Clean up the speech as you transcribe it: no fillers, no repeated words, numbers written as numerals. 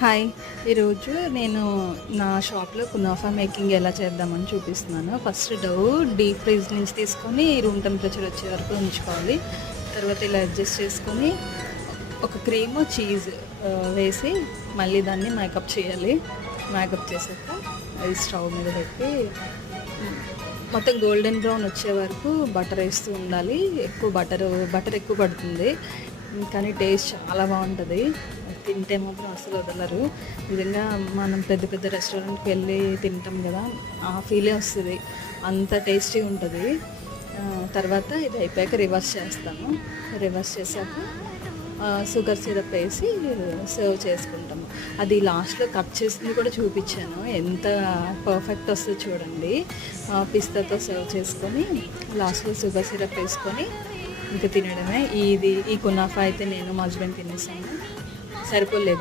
Hi! ఈరోజు నేను నా షాప్‌లో కునాఫా మేకింగ్ ఎలా చేద్దామని చూపిస్తున్నాను. ఫస్ట్ డీప్ ఫ్రీజ్ నుంచి తీసుకొని రూమ్ టెంపరేచర్ వచ్చే వరకు ఉంచుకోవాలి. తర్వాత ఇలా అడ్జస్ట్ చేసుకొని ఒక క్రీము, చీజ్ వేసి మళ్ళీ దాన్ని మేకప్ చేయాలి. మేకప్ చేశాక అది స్టవ్ మీద పెట్టి మొత్తం గోల్డెన్ బ్రౌన్ వచ్చే వరకు బటర్ వేస్తూ ఉండాలి. బటర్ ఎక్కువ పడుతుంది, కానీ టేస్ట్ చాలా బాగుంటుంది. తింటే మాత్రం అసలు వదలరు. నిజంగా మనం పెద్ద పెద్ద రెస్టారెంట్కి వెళ్ళి తింటాం కదా, ఆ ఫీలే వస్తుంది, అంత టేస్టీ ఉంటుంది. తర్వాత ఇది అయిపోయాక రివర్స్ చేస్తాము. రివర్స్ చేశాక షుగర్ సిరప్ వేసి సర్వ్ చేసుకుంటాము. అది లాస్ట్లో కట్ చేసింది కూడా చూపించాను, ఎంత పర్ఫెక్ట్ వస్తుందో చూడండి. పిస్తాతో సర్వ్ చేసుకొని లాస్ట్లో షుగర్ సిరప్ వేసుకొని ఇంకా తినడమే. ఈ కునాఫా అయితే నేను మా హస్బెండ్ తినేసాను, సరిపోలేదు.